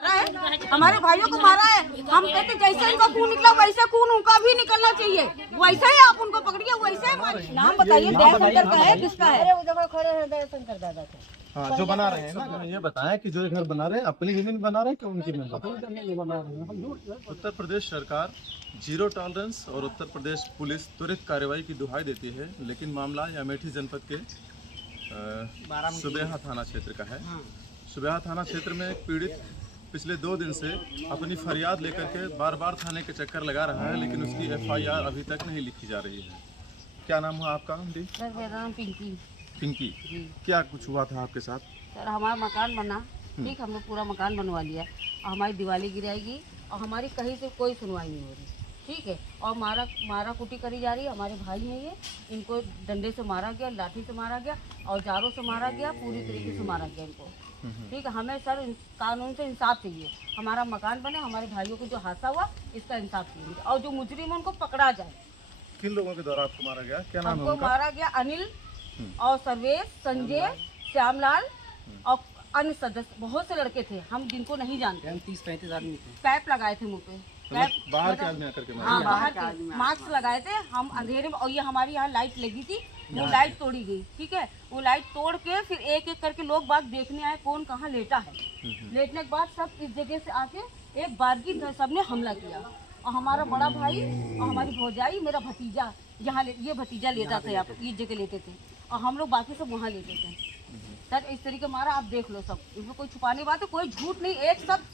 हमारे भाइयों को मारा है। हम कहते जैसे इनका खून निकला वैसे खून उनका भी निकलना चाहिए। वैसे ही आप उनको पकड़िए, वैसे ही। नाम बताइए, दयाशंकर का है, किसका है? खड़े हैं दयाशंकर दादा के। हाँ, जो बना रहे हैं ना, ये बताएं कि जो घर बना रहे हैं अपनी जमीन बना रहे हैं कि उनकी जमीन? उत्तर प्रदेश सरकार जीरो टॉलरेंस और उत्तर प्रदेश पुलिस त्वरित कार्रवाई की दुहाई देती है, लेकिन मामला अमेठी जनपद के सुबेहा थाना क्षेत्र का है। सुबेहा थाना क्षेत्र में एक पीड़ित पिछले 2 दिन से अपनी फरियाद लेकर के बार बार थाने के चक्कर लगा रहा है, लेकिन उसकी FIR अभी तक नहीं लिखी जा रही है। क्या नाम हुआ आपका? सर मेरा नाम पिंकी। पिंकी, क्या कुछ हुआ था आपके साथ? सर हमारा मकान बना, ठीक, हम लोग पूरा मकान बनवा लिया और हमारी दिवाली गिराएगी और हमारी कहीं से कोई सुनवाई नहीं हो रही, ठीक है। और मारा कुटी करी जा रही है। हमारे भाई हैं ये, इनको डंडे से मारा गया, लाठी से मारा गया, औजारों से मारा गया, पूरी तरीके से मारा गया इनको, ठीक है। हमें सर कानून से इंसाफ चाहिए, हमारा मकान बने, हमारे भाइयों को जो हादसा हुआ इसका इंसाफ चाहिए और जो मुजरिम है उनको पकड़ा जाए। किन लोगों के द्वारा आपको मारा गया? क्या नाम है हमको उनका? मारा गया अनिल और सर्वेश, संजय, श्यामलाल और अन्य सदस्य, बहुत से लड़के थे हम जिनको नहीं जानते। 30-35 आदमी थे। कैप लगाए थे मुँह पे, कैप बाहर के आदमी आकर के मारा? हाँ बाहर के मास्क लगाए थे हम अंधेरे में। और ये हमारी यहाँ लाइट लगी थी, वो लाइट तोड़ी गई, ठीक है। वो लाइट तोड़ के फिर एक एक करके लोग बाग देखने आए कौन कहाँ लेटा है। लेटने के बाद सब इस जगह से आके एक बारगी सबने हमला किया और हमारा बड़ा भाई और हमारी भौजाई, मेरा भतीजा यहाँ ये भतीजा लेटा था, यहाँ पे इस जगह लेते थे और हम लोग बाकी सब वहाँ लेते थे। सर इस तरीके मारा, आप देख लो सब, इसमें कोई छुपाने बात है, कोई झूठ नहीं, एक शब्द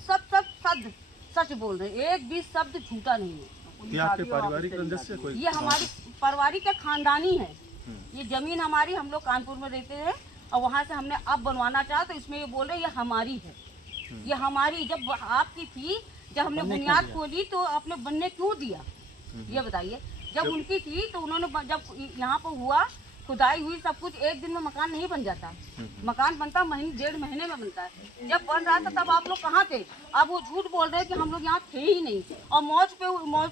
सच बोल रहे, एक भी शब्द झूठा नहीं है। ये आपके पारिवारिक रंजिश से कोई? ये हमारी पारिवारिक खानदानी है। ये जमीन हमारी, हम लोग कानपुर में रहते हैं और वहाँ से हमने अब बनवाना चाहा तो इसमें ये बोल रहे ये हमारी है, ये हमारी। जब आपकी थी, जब हमने बुनियाद खोली तो आपने बनने क्यों दिया, ये बताइए। जब उनकी थी तो उन्होंने, जब यहाँ पर हुआ खुदाई हुई सब कुछ, एक दिन में मकान नहीं बन जाता। मकान बनता महीने 1.5 महीने में बनता है। जब बन रहा था तब आप लोग कहाँ थे? अब वो झूठ बोल रहे हैं कि हम लोग यहाँ थे ही नहीं। और मौज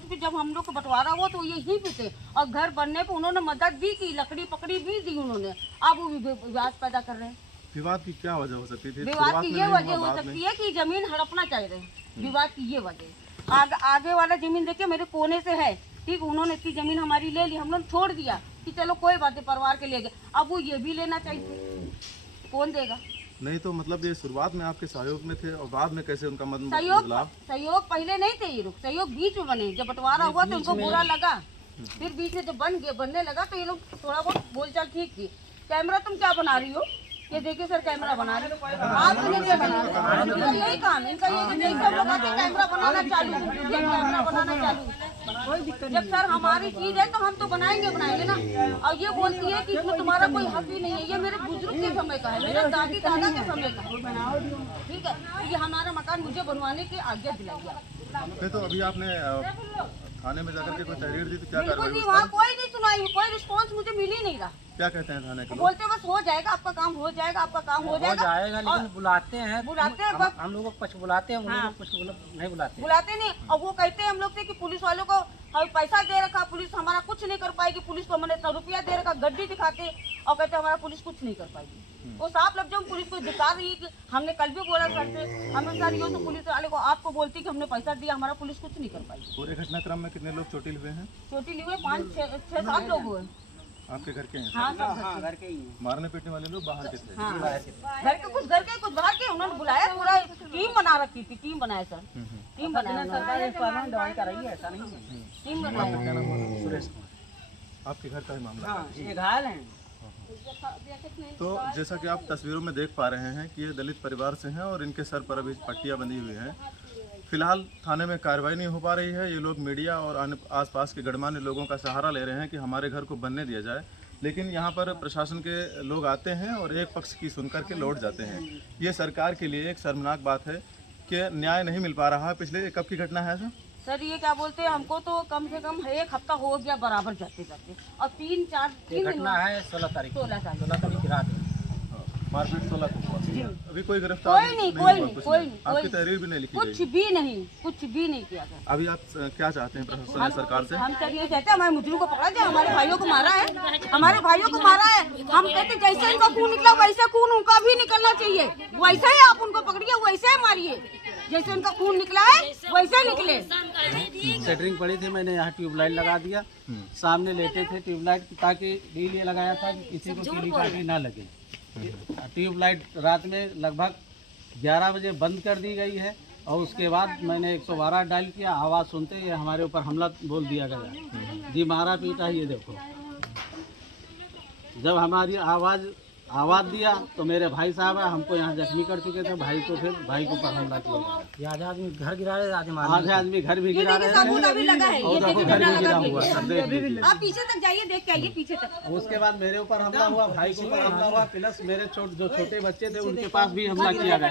पे जब हम लोग को बंटवारा हुआ तो यहीं पे थे और घर बनने पे उन्होंने मदद भी की, लकड़ी पकड़ी भी दी उन्होंने। अब वो विवाद पैदा कर रहे हैं। विवाद की क्या वजह हो सकती थी? विवाद की ये वजह हो सकती है कि जमीन हड़पना चाह रहे हैं, विवाद की ये वजह। आगे वाला जमीन देखिए मेरे कोने से है, ठीक, उन्होंने इतनी जमीन हमारी ले ली, हम लोग छोड़ दिया कि चलो कोई बात नहीं, परिवार के ले गए। अब वो ये भी लेना चाहिए, कौन देगा? नहीं तो मतलब ये शुरुआत में आपके सहयोग में थे और बाद में कैसे उनका सहयोग पहले नहीं थे, ये लोग सहयोग बीच में बने। जब बंटवारा हुआ तो उनको बुरा लगा, फिर बीच में जब बनने लगा तो ये लोग थोड़ा बहुत बोलचाल ठीक थी। कैमरा तुम क्या बना रही हो? ये देखिए सर कैमरा बना रहे, आप नहीं बना रहे, इनका यही काम, इनका ये कैमरा बनाना चालू, कैमरा बनाना चालू। जब सर हमारी चीज है तो हम तो बनाएंगे ना। और ये बोलती है कि इसमें तुम्हारा कोई हक ही नहीं है, ये मेरे बुजुर्ग के समय का है, मेरे दादी दादा के समय का है, ठीक है। ये हमारा मकान मुझे बनवाने की आज्ञा दिलाई। तो अभी आपने थाने में जाकर के कोई तहरीर दी तो क्या बिल्कुल नहीं, वहाँ कोई नहीं सुनाई, कोई रिस्पॉन्स मुझे मिल ही नहीं रहा। क्या कहते हैं थाने के? बोलते बस हो जाएगा, आपका काम हो जाएगा, आपका काम हो जाएगा, लेकिन बुलाते हैं हम लोगों को कुछ बुलाते हैं, हाँ। कुछ नहीं बुलाते नहीं। और वो कहते हैं हम लोग से कि पुलिस वालों को हमें पैसा दे रखा, पुलिस हमारा कुछ नहीं कर पाएगी, पुलिस को हमने 100 रुपया दे रखा, गड्डी दिखाते और कहते हमारा पुलिस कुछ नहीं कर पाएगी। वो साफ लफ्जों में पुलिस को दिखा रही है कि हमने कल भी बोला सर से, हमें सर ये तो पुलिस वाले को आपको बोलती कि हमने पैसा दिया, हमारा पुलिस कुछ नहीं कर पाएगी। पूरे घटनाक्रम में कितने लोग चोटिल हुए हैं? चोटिल हुए 5-6-7 लोग हुए। आपके घर के हैं? हाँ, सब घर के ही हैं। मारने पीटने वाले लोग बाहर के थे? हाँ, घर के कुछ बाहर के। उन्होंने बुलाया, पूरा टीम बना रखी थी, टीम बनाया सर, टीम बनाया। दवाई कर रही है, ऐसा नहीं है, टीम बनाया। क्या नाम है? सुरेश कुमार। आपके घर का ही मामला? ये घायल हैं। तो जैसा कि आप तस्वीरों में देख पा रहे हैं कि ये दलित परिवार से हैं और इनके सर पर अभी पट्टियां बंधी हुई हैं। फिलहाल थाने में कार्रवाई नहीं हो पा रही है। ये लोग मीडिया और आसपास के गणमान्य लोगों का सहारा ले रहे हैं कि हमारे घर को बनने दिया जाए, लेकिन यहाँ पर प्रशासन के लोग आते हैं और एक पक्ष की सुनकर के लौट जाते हैं। ये सरकार के लिए एक शर्मनाक बात है कि न्याय नहीं मिल पा रहा है। पिछले कब की घटना है सर? ये क्या बोलते हैं, हमको तो कम से कम 1 हफ्ता हो गया बराबर जाते और 3 घटना है 16 तारीख की रात में मारपीट 16 को। अभी कोई गिरफ्तार कोई नहीं, आपकी तहरीर भी नहीं लिखी? कुछ भी नहीं किया गया। अभी आप क्या चाहते हैं प्रशासन सरकार से? हम सर ये चाहते हैं हमारे मुजरिम को पकड़ा जाए, हमारे भाइयों को मारा है, हमारे भाइयों को मारा है। हम कहते जैसे इनका खून निकला वैसे खून उनका भी निकलना चाहिए, वैसे ही आप उनको पकड़िए, वैसे ही मारिए। जैसे उनका खून निकला है वैसे निकले। सेटरिंग पड़ी थी, मैंने यहाँ ट्यूबलाइट लगा दिया, सामने लेटे थे ट्यूबलाइट, ताकि डील ये लगाया था कि किसी को कीड़ी काटी ना लगे। ट्यूबलाइट रात में लगभग 11 बजे बंद कर दी गई है और उसके बाद मैंने 112 डायल किया। आवाज़ सुनते ही हमारे ऊपर हमला बोल दिया गया जी, मारा पीटा। ये देखो, जब हमारी आवाज़ दिया तो मेरे भाई साहब है हमको यहाँ जख्मी कर चुके थे, भाई को फिर भाई के ऊपर हमला किया गया। आधे आदमी घर गिरा रहे, ये आधे देखिए घर भी गिरा रहे साबुन अभी लगा है, ये देखिए घर भी लगा गिरा है। हुआ है। आप पीछे तक जाइए, देख के आइए पीछे तक। उसके बाद मेरे ऊपर हमला हुआ, भाई के ऊपर हमला हुआ, प्लस मेरे जो छोटे बच्चे थे उनके पास भी हमला किया गया।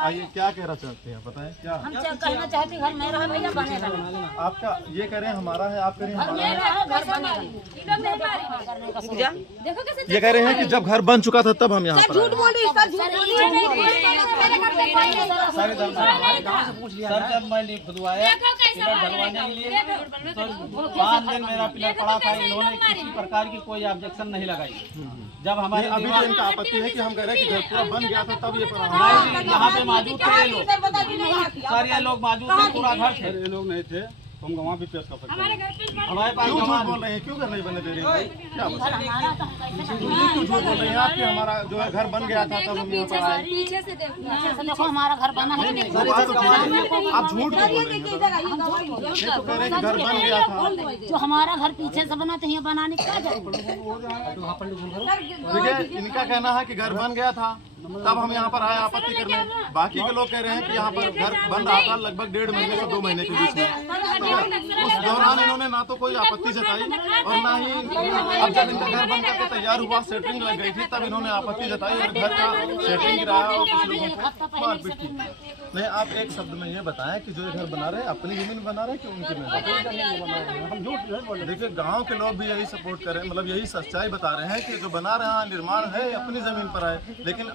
आइए, क्या कहना चाहते हैं बताएं? क्या हम कहना चाहते घर मेरा है भैया, बनेगा। आपका ये कह रहे हैं हमारा है, आप कह रहे हैं हमारा है। देखो कैसे ये कह रहे हैं कि जब घर बन चुका था तब हम यहाँ पर झूठ बोल रही है सर, झूठ बोल रही है। सर जब मैं लीप खुदवाया पिलर ढलवाने के लिए तो 5 दिन मेरा पिलर पड़ा था, इन्होंने किसी प्रकार की कोई ऑब्जेक्शन नहीं लगाई। जब हमारे अभी तो इनका आपत्ति है कि हम कह रहे हैं कि घर पूरा बन गया था तब ये पड़ा। यहाँ पे मौजूद थे ये लोग, सर ये लोग मौजूद थे, पूरा घर थे। ये लोग नहीं थे, हम गवाह भी पेश कर सकते हैं। हमारे पास क्यों झूठ गवाह बोल रहे हैं? क्यों घर नहीं बनने दे रहे हैं? क्या क्यों झूठ बोल रहे हैं आप कि हमारा जो है घर बन गया था तब हम यहाँ पर आए? पीछे से देखो हमारा घर बना है। वो बात तो ठीक है, आप झूठ क्यों बोल रहे हैं? ये तो कह रहे हैं कि घर बन गया था। जो हमारा घर पीछे से बना तो यहाँ बनाने का देखिए, इनका कहना है कि घर बन गया था तब हम यहाँ पर आए आपत्ति करने। बाकी के लोग कह रहे हैं कि यहाँ पर घर बन रहा था लगभग 1.5 महीने से 2 महीने के बीच में। उस दौरान इन्होंने ना तो कोई आपत्ति जताई और ना ही अब जब इनका घर बन करके तैयार हुआ, सेटरिंग लग गई थी, तब इन्होंने आपत्ति जताई और घर का सेटरिंग गिराया और कुछ लोगों को मारपीट की। नहीं, आप एक शब्द में ये बताएं कि जो ये घर बना रहे हैं अपनी जमीन बना रहे हैं कि उनकी में? हम झूठ। देखिए, गांव के लोग भी यही सपोर्ट कर रहे हैं, मतलब यही सच्चाई बता रहे हैं कि जो बना रहे हैं निर्माण है अपनी जमीन पर है। लेकिन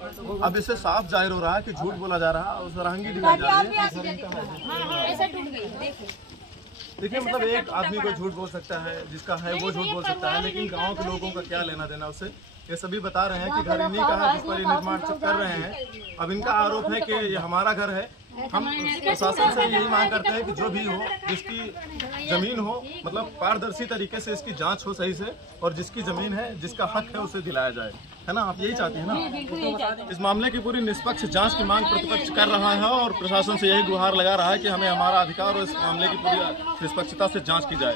अब इससे साफ जाहिर हो रहा है कि झूठ बोला जा रहा है और सराहनीय दिखाई जा रही है। देखिए, मतलब एक आदमी को झूठ बोल सकता है, जिसका है वो झूठ बोल सकता है, लेकिन गांव के लोगों का क्या लेना देना उससे? ये सभी बता रहे हैं कि घर इन्हीं का है जिस पर ये निर्माण कर रहे हैं। अब इनका आरोप है कि ये हमारा घर है। हम प्रशासन से यही मांग करते हैं कि जो भी हो, जिसकी जमीन हो, मतलब पारदर्शी तरीके से इसकी जांच हो सही से, और जिसकी जमीन है, जिसका हक है, उसे दिलाया जाए, है ना? आप यही चाहते हैं ना? इस मामले की पूरी निष्पक्ष जांच की मांग प्रतिपक्ष कर रहा है और प्रशासन से यही गुहार लगा रहा है कि हमें हमारा अधिकार और इस मामले की पूरी निष्पक्षता से जांच की जाए।